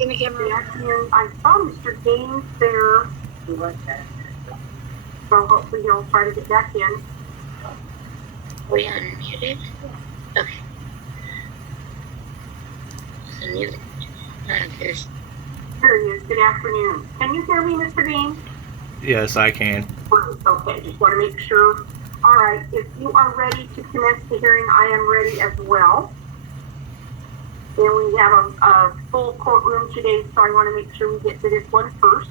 Good afternoon. I saw Mr. Gaines there. So hopefully he'll try to get back in. We unmuted? Okay. Unmute. There's Here he is. Good afternoon. Can you hear me, Mr. Gaines? Yes, I can. Okay, just want to make sure. All right, if you are ready to commence the hearing, I am ready as well. And we have a full courtroom today, so I want to make sure we get to this one first.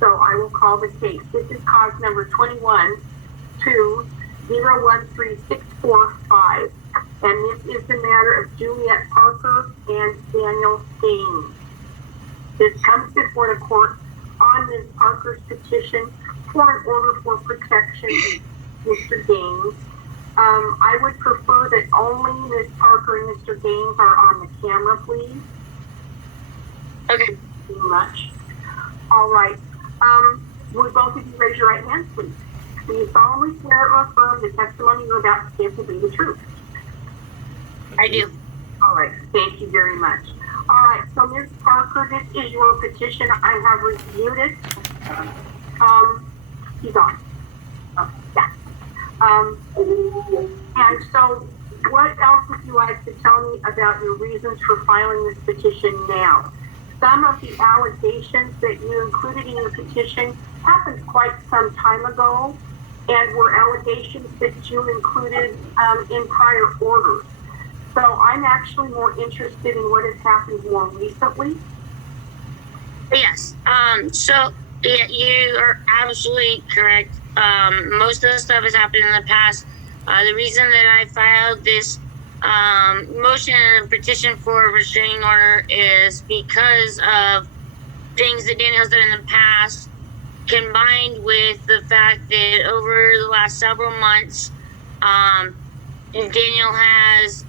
So I will call the case. This is cause number 21-2-013645. And this is the matter of Juliet Parker and Daniel Gaines. This comes before the court on Ms. Parker's petition for an order for protection of Mr. Gaines. I would prefer that only Ms. Parker and Mr. Gaines are on the camera, please. okay. Thank you much. All right. Would both of you raise your right hand, please? Do you solemnly swear or affirm the testimony you're about to give to be the truth? I do. All right. Thank you very much. All right. So, Ms. Parker, this is your petition. I have reviewed it. He's on. Okay. Yeah. And so, what else would you like to tell me about your reasons for filing this petition now? Some of the allegations that you included in your petition happened quite some time ago and were allegations that you included in prior orders. So I'm actually more interested in what has happened more recently. Yes. So yeah, you are absolutely correct. Most of the stuff has happened in the past. The reason that I filed this motion and petition for a restraining order is because of things that Daniel's done in the past, combined with the fact that over the last several months, Daniel has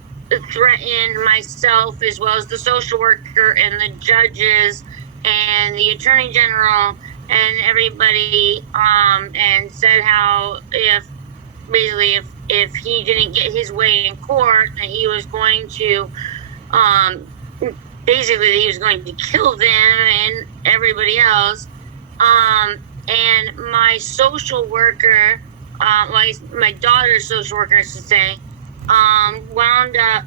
threatened myself as well as the social worker and the judges and the attorney general and everybody, and said how if he didn't get his way in court, that he was going to, basically he was going to kill them and everybody else. And my social worker, my daughter's social worker, I should say, wound up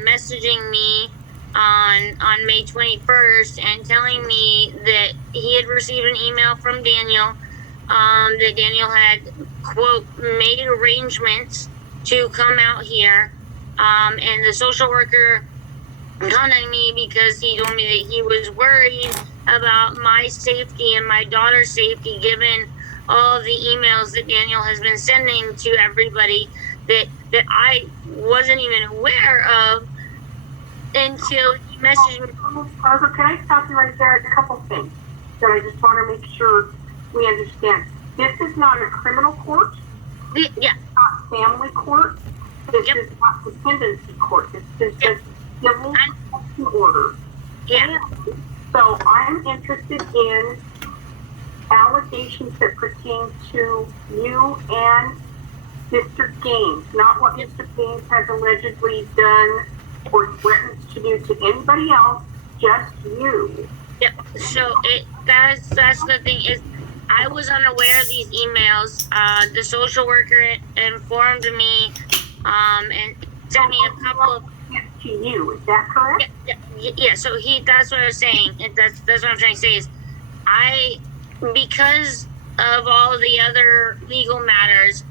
messaging me on May 21st and telling me that he had received an email from Daniel, that Daniel had, quote, made arrangements to come out here, and the social worker contacted me because he told me that he was worried about my safety and my daughter's safety, given all of the emails that Daniel has been sending to everybody that I wasn't even aware of until he messaged me. Parker, can I stop you right there? A couple things that I just want to make sure we understand. This is not a criminal court. Yeah. It's not family court. This Yep. is not dependency court. This is just civil protection order. Yeah. And so I'm interested in allegations that pertain to you and Mr. Gaines, not what Mr. Gaines has allegedly done or threatens to do to anybody else, just you. Yep. So that's the thing is, I was unaware of these emails. The social worker informed me, and sent me a couple of. To you, is that correct? Yeah. So that's what I was saying. That's what I'm trying to say is, because of all the other legal matters,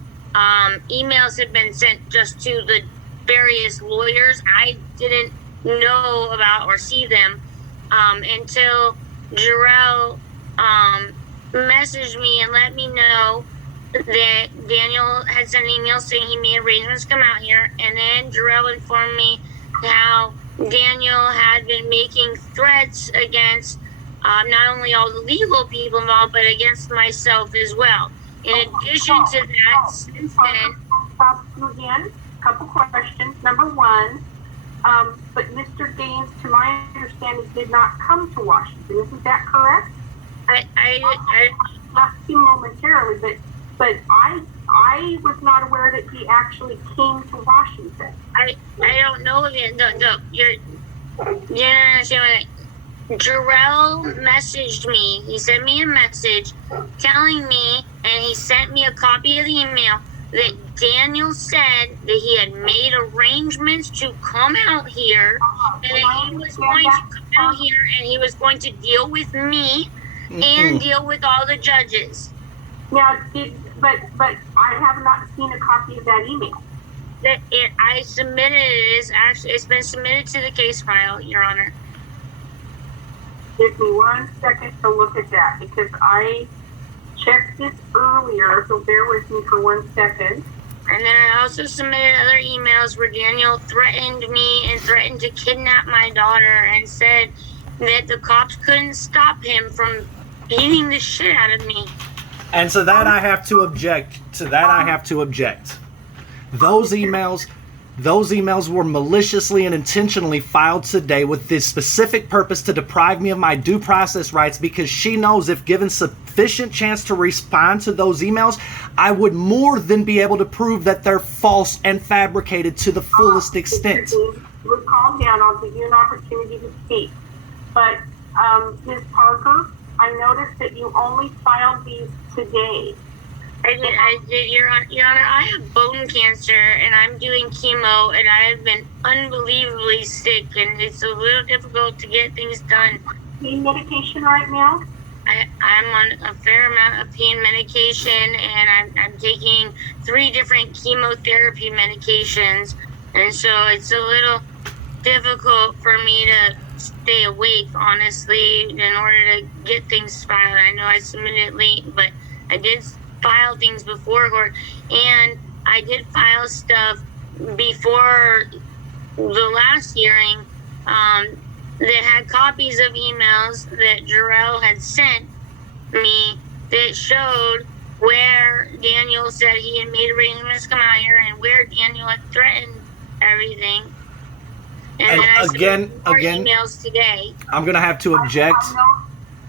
emails had been sent just to the various lawyers. I didn't know about or see them until Jarrell messaged me and let me know that Daniel had sent an email saying he made arrangements to come out here, and then Jarrell informed me how Daniel had been making threats against not only all the legal people involved, but against myself as well. In addition to that, since then... Stop you again. Couple questions. Number one, but Mr. Gaines, to my understanding, did not come to Washington. Isn't that correct? I left him momentarily, but I was not aware that he actually came to Washington. I don't know if you, no, you're not understanding what Jarrell messaged me. He sent me a message telling me, and he sent me a copy of the email, that Daniel said that he had made arrangements to come out here, and that he was going to come out here and he was going to deal with me and deal with all the judges. Now, but I have not seen a copy of that email. I submitted it. It's been submitted to the case file, Your Honor. Give me 1 second to look at that, because I checked this earlier, so bear with me for 1 second. And then I also submitted other emails where Daniel threatened me and threatened to kidnap my daughter and said that the cops couldn't stop him from beating the shit out of me. And to that I have to object. Those emails were maliciously and intentionally filed today with the specific purpose to deprive me of my due process rights, because she knows if given sufficient chance to respond to those emails, I would more than be able to prove that they're false and fabricated to the fullest extent. We'll calm down. I'll give you an opportunity to speak. But, Ms. Parker, I noticed that you only filed these today. I did, Your Honor. I have bone cancer, and I'm doing chemo, and I have been unbelievably sick, and it's a little difficult to get things done. Pain medication right now? I'm on a fair amount of pain medication, and I'm taking 3 different chemotherapy medications, and so it's a little difficult for me to stay awake, honestly, in order to get things filed. I know I submitted late, but I did file things before court, and I did file stuff before the last hearing that had copies of emails that Jarrell had sent me that showed where Daniel said he had made arrangements to come out here and where Daniel had threatened everything. And then I again, more emails today. I'm gonna have to object.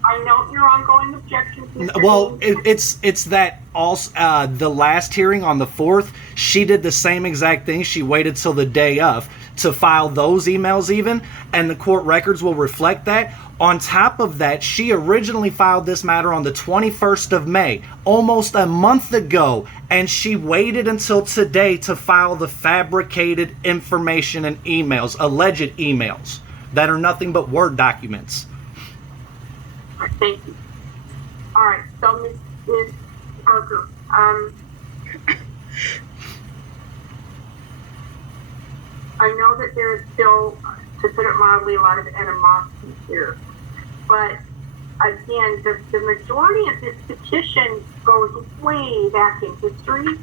I know your ongoing objections. Well, it's that also the last hearing on the 4th, she did the same exact thing. She waited till the day of to file those emails even, and the court records will reflect that. On top of that, she originally filed this matter on the 21st of May, almost a month ago, and she waited until today to file the fabricated information and emails, alleged emails, that are nothing but Word documents. Thank you. All right, so Ms. Parker, I know that there is still, to put it mildly, a lot of animosity here. But again, the majority of this petition goes way back in history.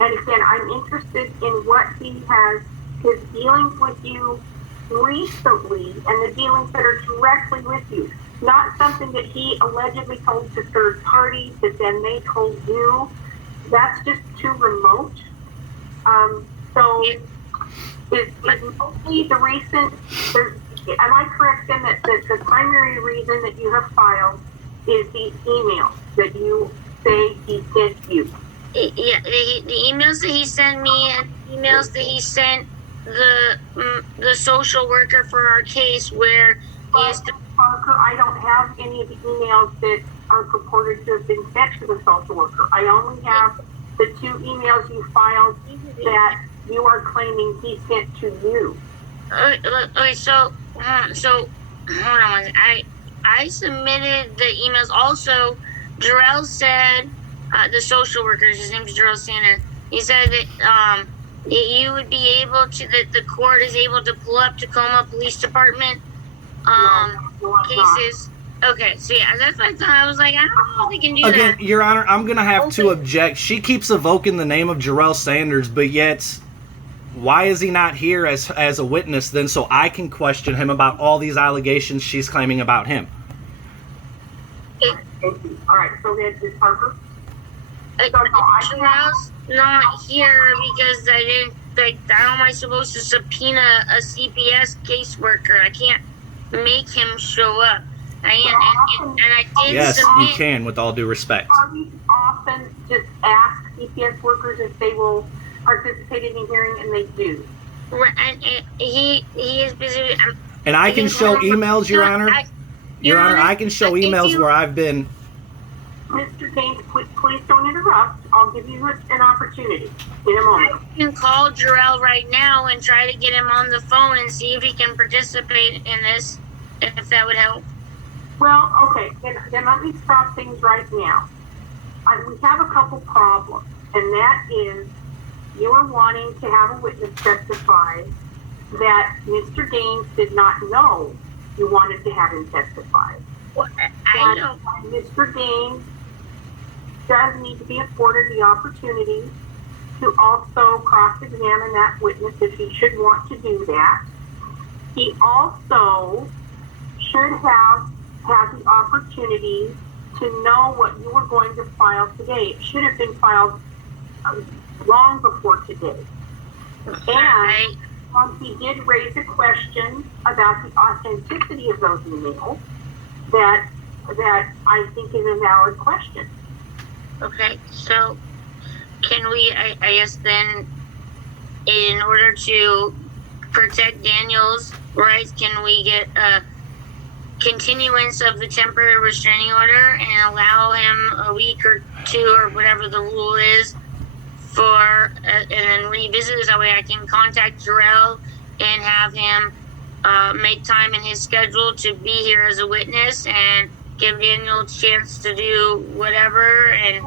And again, I'm interested in what his dealings with you recently, and the dealings that are directly with you. Not something that he allegedly told to third parties that then they told you. That's just too remote. So is mostly the recent, am I correct then that the primary reason that you have filed is these emails that you say he sent you? Yeah, the emails that he sent me and emails that he sent the social worker for our case where he's... Parker, I don't have any of the emails that are purported to have been sent to the social worker. I only have the 2 emails you filed that you are claiming he sent to you. Okay, so hold on. I submitted the emails. Also, Jarrell said, the social worker, his name is Jarrell Sander, he said that you would be able to, that the court is able to pull up Tacoma Police Department cases. Okay, so yeah, that's what I thought. I was like, I don't know if they can do that. Again, Your Honor, I'm going to have to object. She keeps evoking the name of Jarrell Sanders, but yet, why is he not here as a witness then, so I can question him about all these allegations she's claiming about him? All right, so then, Ms. Parker? Jarrell's not here because I didn't, like, how am I supposed to subpoena a CPS caseworker? I can't make him show up. And I did yes, submit. you can, with all due respect. Parties often just ask CPS workers if they will participate in the hearing, and they do. And he is busy. And I can show emails, Your Honor. Your Honor, I can show emails where I've been. Mr. Gaines, please don't interrupt. I'll give you an opportunity in a moment. You can call Jarrell right now and try to get him on the phone and see if he can participate in this, if that would help. Well, okay, then let me stop things right now. We have a couple problems, and that is you are wanting to have a witness testify that Mr. Gaines did not know you wanted to have him testify. Well, I know. Mr. Gaines does need to be afforded the opportunity to also cross-examine that witness if he should want to do that. He also should have had the opportunity to know what you were going to file today. It should have been filed long before today. And he did raise a question about the authenticity of those emails that I think is a valid question. Okay, so can we, I guess then, in order to protect Daniel's rights, can we get a continuance of the temporary restraining order and allow him a week or two or whatever the rule is for, and then revisit it? That way I can contact Jarrell and have him make time in his schedule to be here as a witness and give Daniel a chance to do whatever. And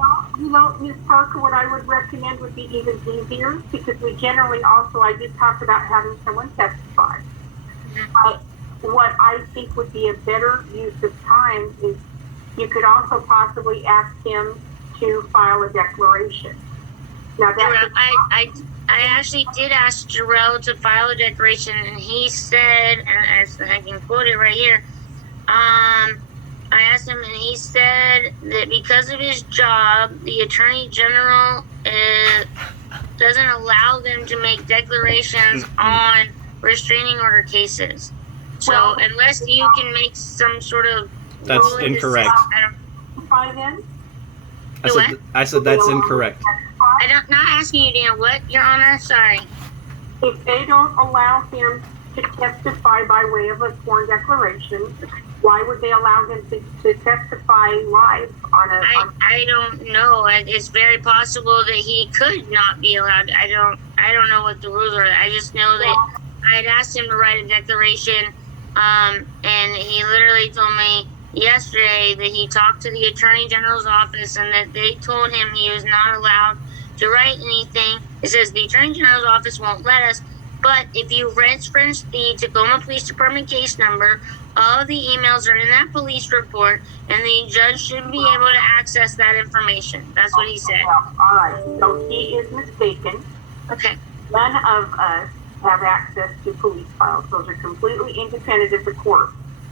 well, Ms. Parker, what I would recommend would be even easier, because we generally also, I did talk about having someone testify. What I think would be a better use of time is you could also possibly ask him to file a declaration. Now that I actually did ask Jarrell to file a declaration, and he said, and as I can quote it right here, I asked him, and he said that because of his job, the Attorney General doesn't allow them to make declarations on restraining order cases. So unless you can make some sort of That's incorrect. I said that's incorrect. I'm not asking you, Dan. What, Your Honor? Sorry. If they don't allow him to testify by way of a sworn declaration, why would they allow him to testify live on a? I don't know. It's very possible that he could not be allowed. I don't know what the rules are. I just know that I had asked him to write a declaration, and he literally told me yesterday that he talked to the Attorney General's office and that they told him he was not allowed to write anything. It says the Attorney General's office won't let us, but if you reference the Tacoma Police Department case number, all of the emails are in that police report, and the judge should be able to access that information. That's what he said. Well, all right, so he is mistaken. Okay. None of us have access to police files. Those are completely independent of the court.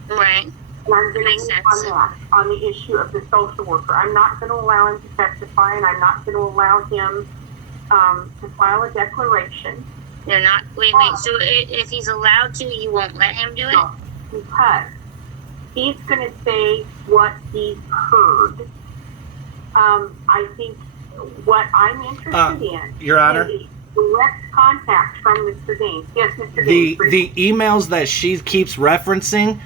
Right. And I'm going to move on that, on the issue of the social worker. I'm not going to allow him to testify, and I'm not going to allow him to file a declaration. They're not. Wait. So if he's allowed to, you won't let him do it? No, because he's going to say what he heard. I think what I'm interested in, Your Honor, is direct contact from Mr. Gaines. Yes, Mr. Gaines. The emails that she keeps referencing,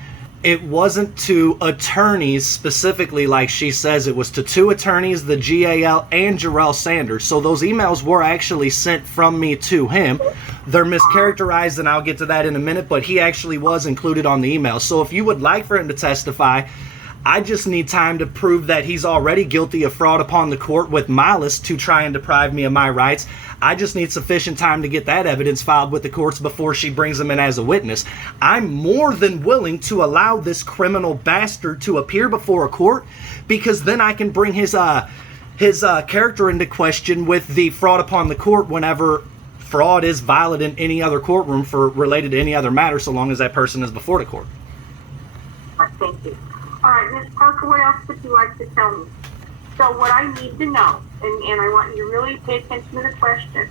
it wasn't to attorneys specifically like she says. It was to two attorneys, the GAL and Jarrell Sanders. So those emails were actually sent from me to him. They're mischaracterized, and I'll get to that in a minute, but he actually was included on the email. So if you would like for him to testify, I just need time to prove that he's already guilty of fraud upon the court with malice to try and deprive me of my rights. I just need sufficient time to get that evidence filed with the courts before she brings him in as a witness. I'm more than willing to allow this criminal bastard to appear before a court, because then I can bring his character into question with the fraud upon the court whenever fraud is valid in any other courtroom for related to any other matter, so long as that person is before the court. Thank you. All right, Ms. Parker, what else would you like to tell me? So what I need to know, and I want you to really pay attention to the question,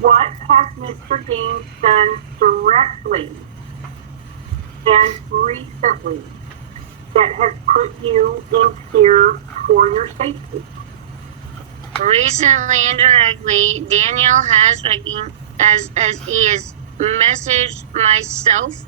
what has Mr. Gaines done directly and recently that has put you in fear for your safety? Recently, indirectly, Daniel has, as he has messaged myself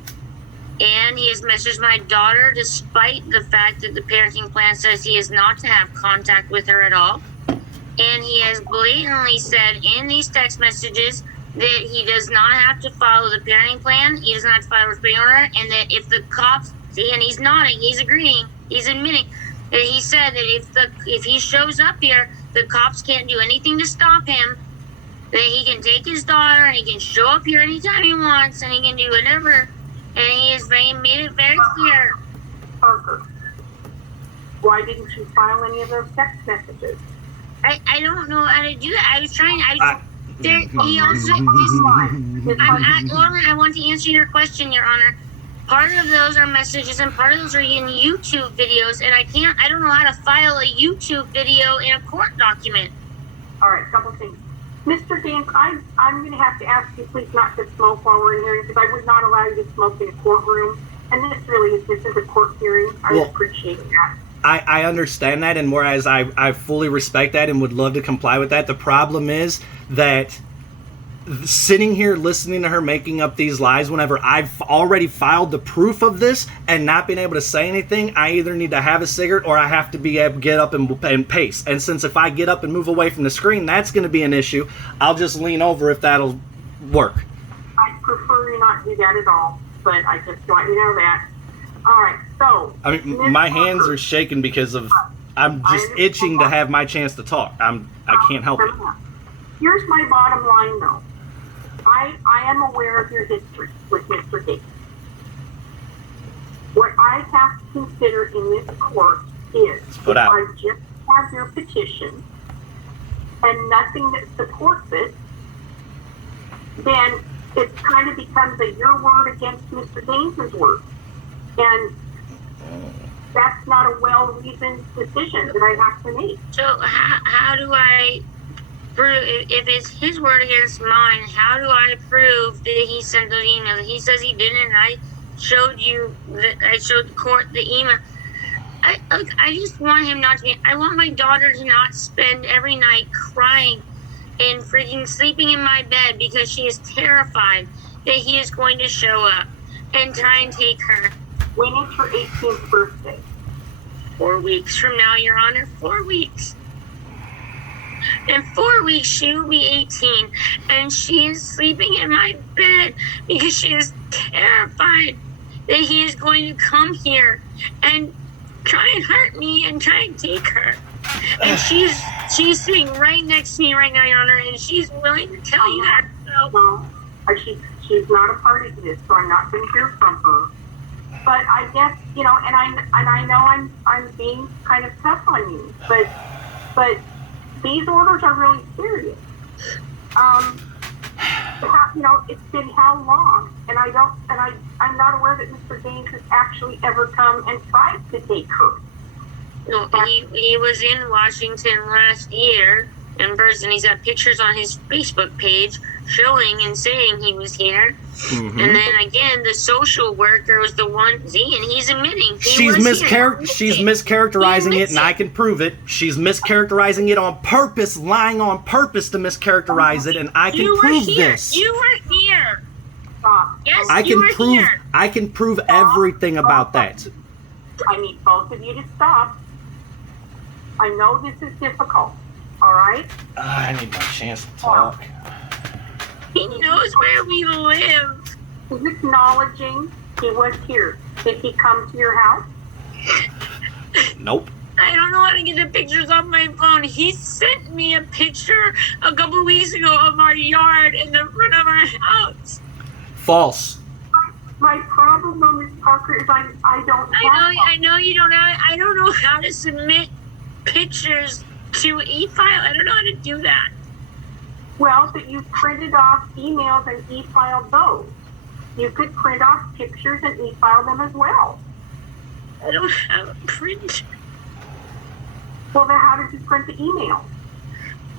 And he has messaged my daughter despite the fact that the parenting plan says he is not to have contact with her at all. And he has blatantly said in these text messages that he does not have to follow the parenting plan, he does not have to follow the restraining order, and that if the cops, see, and he's nodding, he's agreeing, he's admitting that he said that if he shows up here, the cops can't do anything to stop him, that he can take his daughter and he can show up here anytime he wants and he can do whatever. And he has made it very clear. Parker, why didn't you file any of those text messages? I don't know how to do that. I was trying. He also. I want to answer your question, Your Honor. Part of those are messages, and part of those are in YouTube videos, and I don't know how to file a YouTube video in a court document. All right, couple things. Mr. Gaines, I'm going to have to ask you please not to smoke while we're in hearing, because I would not allow you to smoke in a courtroom. And this is a court hearing. I appreciate that. I understand that, and whereas I fully respect that and would love to comply with that, the problem is that sitting here listening to her making up these lies whenever I've already filed the proof of this and not being able to say anything, I either need to have a cigarette or I have to be able to get up and pace. And since if I get up and move away from the screen, that's going to be an issue, I'll just lean over if that'll work. I prefer you not do that at all, but I just want you to know that. All right, so... I mean, my hands are shaking because of... I'm just itching to have my chance to talk. I can't help it. Here's my bottom line, though. I am aware of your history with Mr. Gates. What I have to consider in this court is if I just have your petition and nothing that supports it, then it kind of becomes your word against Mr. Gaines's word. And that's not a well-reasoned decision that I have to make. So how do I prove, if it's his word against mine, how do I prove that he sent those emails? He says he didn't, and I showed the court the email. I just want him not to be, I want my daughter to not spend every night crying and freaking sleeping in my bed because she is terrified that he is going to show up and try and take her. When is her 18th birthday? 4 weeks from now, Your Honor. 4 weeks. In 4 weeks, she will be 18, and she is sleeping in my bed because she is terrified that he is going to come here and try and hurt me and try and take her. And she's sitting right next to me right now, Your Honor, and she's willing to tell you that. No, she's not a party to this, so I'm not going to hear from her. But I guess, and I know I'm being kind of tough on you, but these orders are really serious. It's been how long? And I'm not aware that Mr. Gaines has actually ever come and tried to take her. No, he was in Washington last year in person. He's got pictures on his Facebook page showing and saying he was here. Mm-hmm. And then again, the social worker was the one, and he's admitting she's mischaracterizing it, and I can prove it. She's mischaracterizing it on purpose, lying on purpose to mischaracterize it, and I can prove this. You were here. Stop. Yes, here. I can prove everything about that. I need both of you to stop. I know this is difficult. All right? I need my chance to talk. He knows where we live. He's acknowledging he was here. Did he come to your house? Nope. I don't know how to get the pictures off my phone. He sent me a picture a couple weeks ago of our yard in the front of our house. False. My problem, though, Ms. Parker, is I don't have I know you don't have. I don't know how to submit pictures to e-file. I don't know how to do that. Well, but you printed off emails and e-filed those. You could print off pictures and e-file them as well. I don't have a printer. Well, then how did you print the email?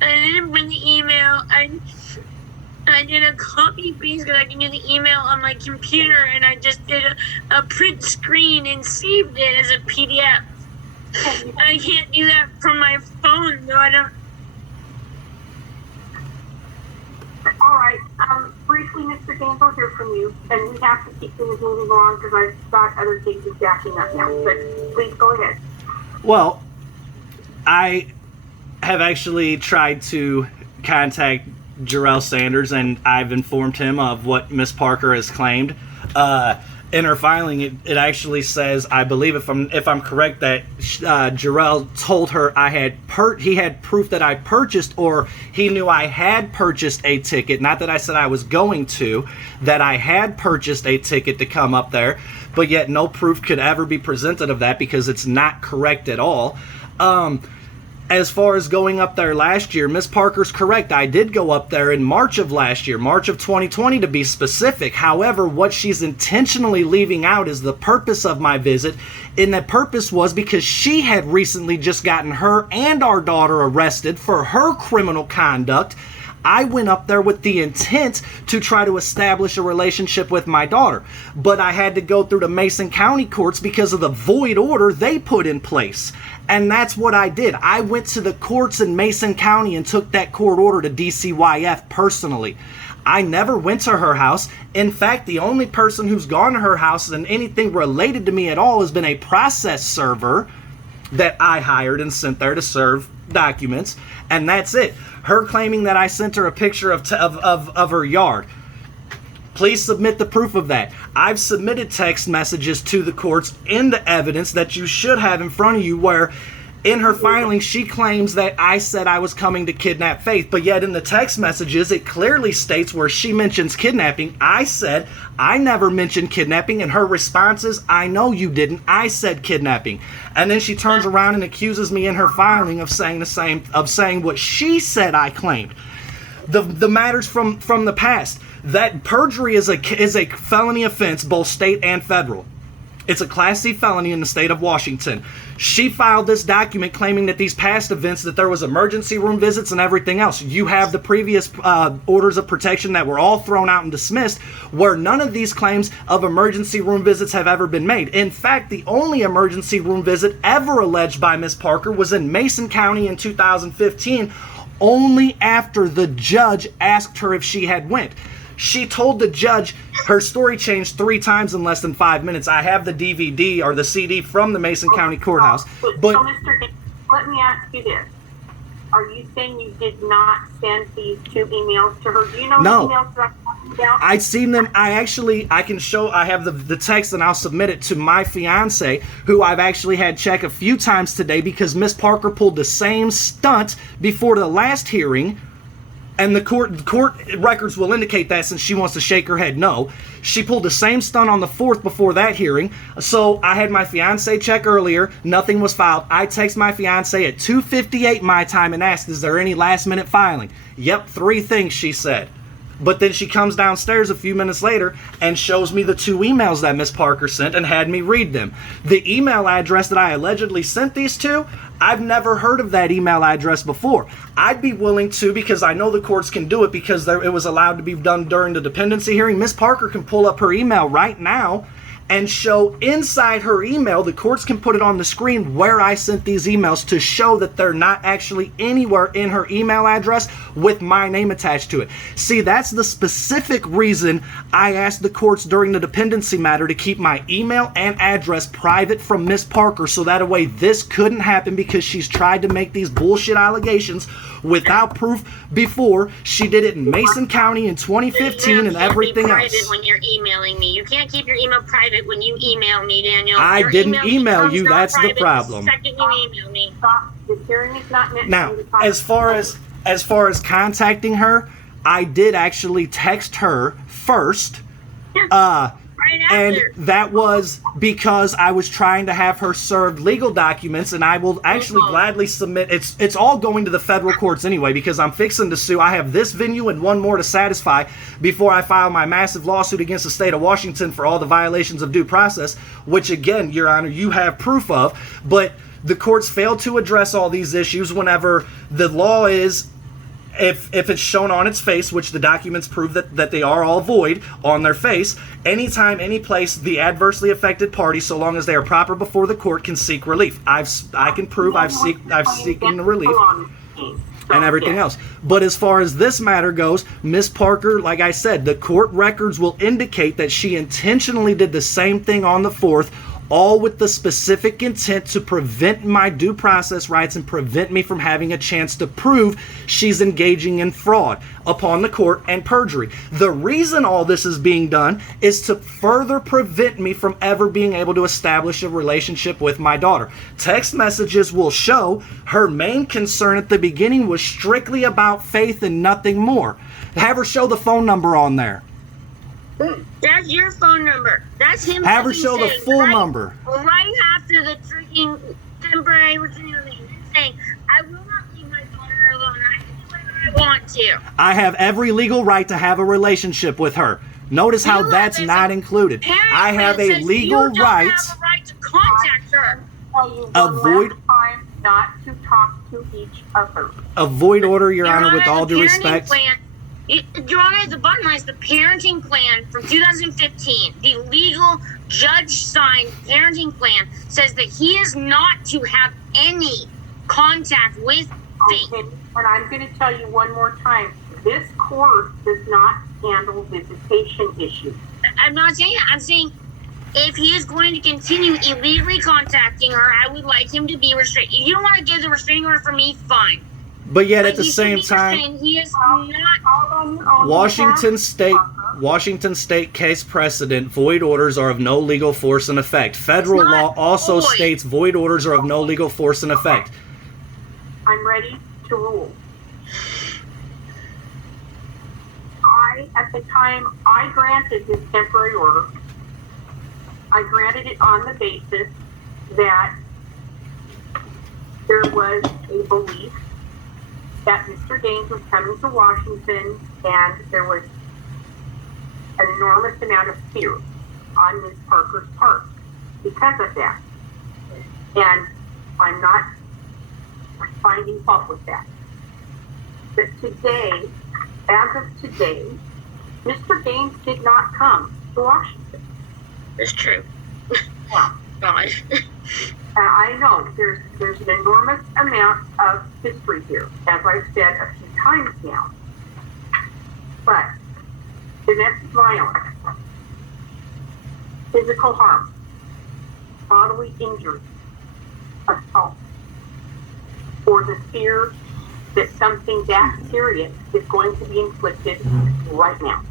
I didn't print the email. I did a copy paste because I can do the email on my computer, and I just did a print screen and saved it as a PDF. I can't do that from my phone, though. I don't. All right. briefly, Mr. Gaines, I'll hear from you, and we have to keep things moving along because I've got other cases backing up now. But please go ahead. Well, I have actually tried to contact Jarrell Sanders, and I've informed him of what Miss Parker has claimed. In her filing, it actually says, I believe if I'm correct, that Jarrell told her he had proof that I purchased, or he knew I had purchased a ticket. Not that I said I was going to, that I had purchased a ticket to come up there, but yet no proof could ever be presented of that because it's not correct at all. As far as going up there last year, Miss Parker's correct. I did go up there in March of last year, March of 2020 to be specific. However, what she's intentionally leaving out is the purpose of my visit. And the purpose was because she had recently just gotten her and our daughter arrested for her criminal conduct. I went up there with the intent to try to establish a relationship with my daughter. But I had to go through the Mason County courts because of the void order they put in place. And that's what I did. I went to the courts in Mason County and took that court order to DCYF personally. I never went to her house. In fact, the only person who's gone to her house and anything related to me at all has been a process server that I hired and sent there to serve documents. And that's it. Her claiming that I sent her a picture of her yard. Please submit the proof of that. I've submitted text messages to the courts in the evidence that you should have in front of you, where in her filing she claims that I said I was coming to kidnap Faith, but yet in the text messages it clearly states where she mentions kidnapping. I said I never mentioned kidnapping, and her response is, I know you didn't, I said kidnapping. And then she turns around and accuses me in her filing of saying what she said I claimed. The matters from the past. That perjury is a felony offense, both state and federal. It's a Class C felony in the state of Washington. She filed this document claiming that these past events, that there was emergency room visits and everything else. You have the previous orders of protection that were all thrown out and dismissed, where none of these claims of emergency room visits have ever been made. In fact, the only emergency room visit ever alleged by Miss Parker was in Mason County in 2015, only after the judge asked her if she had went. She told the judge her story changed 3 times in less than 5 minutes. I have the DVD or the CD from the Mason County Courthouse. But so, Mr. Gaines, let me ask you this. Are you saying you did not send these 2 emails to her? Do you know No. the emails that I'm talking about? I've seen them. I can show, I have the text, and I'll submit it to my fiance, who I've actually had check a few times today because Miss Parker pulled the same stunt before the last hearing. And the court records will indicate that, since she wants to shake her head no. She pulled the same stunt on the 4th before that hearing. So I had my fiance check earlier. Nothing was filed. I text my fiance at 2:58 my time and asked, is there any last minute filing? Yep, 3 things, she said. But then she comes downstairs a few minutes later and shows me the 2 emails that Miss Parker sent and had me read them. The email address that I allegedly sent these to, I've never heard of that email address before. I'd be willing to, because I know the courts can do it because it was allowed to be done during the dependency hearing. Miss Parker can pull up her email right now and show inside her email, the courts can put it on the screen where I sent these emails to show that they're not actually anywhere in her email address with my name attached to it. See, that's the specific reason I asked the courts during the dependency matter to keep my email and address private from Miss Parker, so that way this couldn't happen, because she's tried to make these bullshit allegations without proof before. She did it in Mason County in 2015 and everything else. Private when you're emailing me. You can't keep your email private when you email me, Daniel. I Your didn't me email comes you, not that's the private problem. The second you email me. Stop. This hearing is not meant Now, for you to talk as far as contacting her, I did actually text her first. Right And after. that was because I was trying to have her served legal documents, and I will actually gladly submit. It's all going to the federal courts anyway, because I'm fixing to sue. I have this venue and one more to satisfy before I file my massive lawsuit against the state of Washington for all the violations of due process, which again, Your Honor, you have proof of. But the courts failed to address all these issues whenever the law is, if it's shown on its face, which the documents prove that they are all void on their face, anytime, any place, the adversely affected party, so long as they are proper before the court, can seek relief. I can prove I've seeking the relief. and everything yes. else. But as far as this matter goes, Miss Parker, like I said, the court records will indicate that she intentionally did the same thing on the 4th, all with the specific intent to prevent my due process rights and prevent me from having a chance to prove she's engaging in fraud upon the court and perjury. The reason all this is being done is to further prevent me from ever being able to establish a relationship with my daughter. Text messages will show her main concern at the beginning was strictly about Faith and nothing more. Have her show the phone number on there. That's your phone number. That's him. Have her fucking show the saying full number. Right after the freaking temporary restraining order, he's saying, I will not leave my daughter alone. I can do whatever I want to. I have every legal right to have a relationship with her. Notice how You that's have not a included. parent I have that a says legal you don't right. have a right to contact her. Tell you one Avoid- last time not to talk to each other. A void order, Your Honor, with the all due parenting respect. Plan, Your Honor, the bottom line is the parenting plan from 2015. The legal judge-signed parenting plan says that he is not to have any contact with Faith. Okay, and I'm going to tell you one more time. This court does not handle visitation issues. I'm not saying that. I'm saying if he is going to continue illegally contacting her, I would like him to be restrained. If you don't want to give the restraining order for me, fine. But yet at But the he should same be time, restrained. He is not. Call on your own Washington behalf. State case precedent, void orders are of no legal force and effect. Federal It's not law also void. states void orders are of no legal force and effect. I'm ready to rule. At the time I granted this temporary order, I granted it on the basis that there was a belief that Mr. Gaines was coming to Washington and there was an enormous amount of fear on Ms. Parker's part because of that. And I'm not finding fault with that. But today, as of today, Mr. Gaines did not come to Washington. It's true. Now, God. and I know there's an enormous amount of history here, as I've said a few times now. But domestic violence, physical harm, bodily injury, assault, or the fear that something that serious is going to be inflicted right now.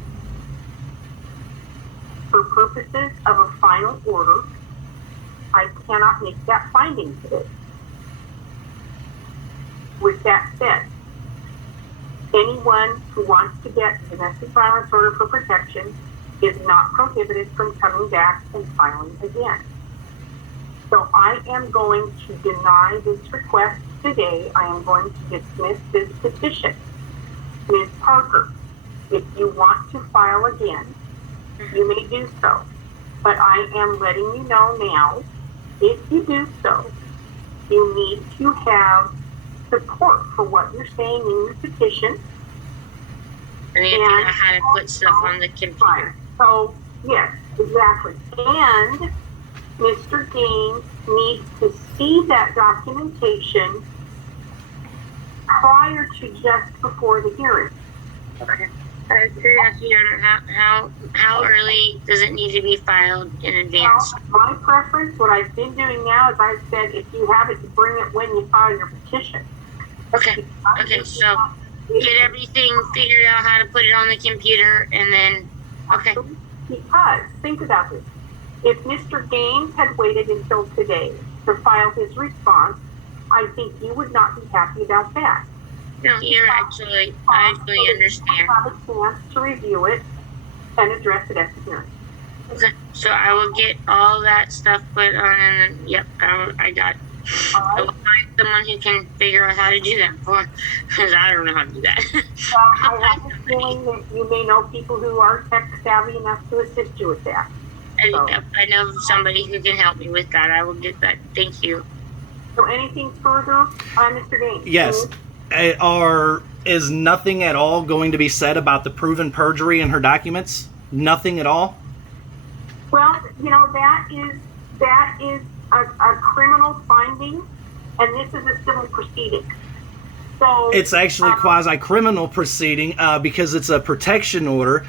For purposes of a final order, I cannot make that finding today. With that said, anyone who wants to get domestic violence order for protection is not prohibited from coming back and filing again. So I am going to deny this request today. I am going to dismiss this petition. Ms. Parker, if you want to file again, you may do so. But I am letting you know now, if you do so, you need to have support for what you're saying in your petition. I need to know how to put stuff on the computer. Right. So, yes, exactly. And Mr. Gaines needs to see that documentation prior to just before the hearing. Out of curiosity, how early does it need to be filed in advance? Well, my preference, what I've been doing now is I've said if you have it, you bring it when you file your petition. Okay. Okay, so get everything figured out how to put it on the computer and then, okay. Because, think about this. If Mr. Gaines had waited until today to file his response, I think you would not be happy about that. No, I actually understand. Have a chance to review it and address it at the hearing. Okay, so I will get all that stuff put on and then, yep, I got it. All I right? will find someone who can figure out how to do that for, because I don't know how to do that. I have a feeling that you may know people who are tech savvy enough to assist you with that. And yep, I know somebody who can help me with that. I will get that. Thank you. So anything further, Mr. Gaines? Yes. Is nothing at all going to be said about the proven perjury in her documents? Nothing at all? Well, you know, that is a criminal finding, and this is a civil proceeding. So It's actually quasi-criminal proceeding because it's a protection order.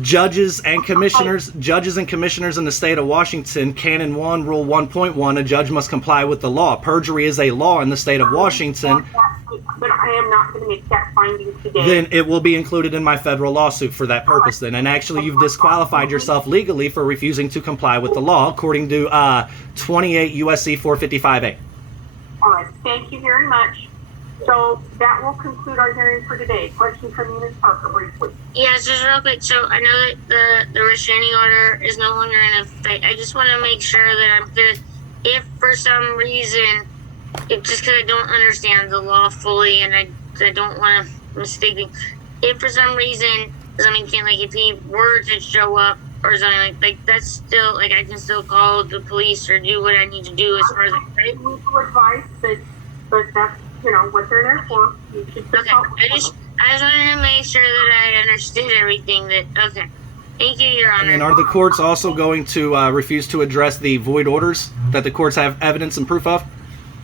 Judges and commissioners in the state of Washington, Canon 1, Rule 1.1, a judge must comply with the law. Perjury is a law in the state of Washington. But I am not going to make that finding today. Then it will be included in my federal lawsuit for that purpose then. And actually, you've disqualified yourself legally for refusing to comply with the law, according to 28 U.S.C. 455A. All right, thank you very much. So that will conclude our hearing for today. Question from you, Ms. Parker, briefly. Yes, just real quick. So I know that the restraining order is no longer in effect. I just want to make sure that I'm clear. If for some reason, just because I don't understand the law fully and I don't want to mistake things, if for some reason something can't, like if he were to show up or something like that's still, like I can still call the police or do what I need to do as far as like, right? Legal advice, but that's, what they're there for. You should Okay, I just wanted to make sure that I understood everything. Okay, thank you, Your Honor. And are the courts also going to refuse to address the void orders that the courts have evidence and proof of?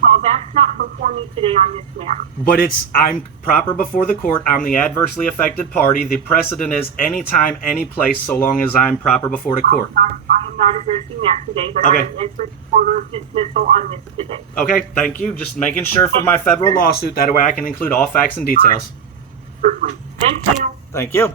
Well, that's not before me today on this matter. But I'm proper before the court. I'm the adversely affected party. The precedent is anytime, any place, so long as I'm proper before the court. I am not addressing that today, but Okay. I am entering order of dismissal on this today. Okay, thank you. Just making sure for my federal lawsuit. That way I can include all facts and details. Certainly. Thank you. Thank you.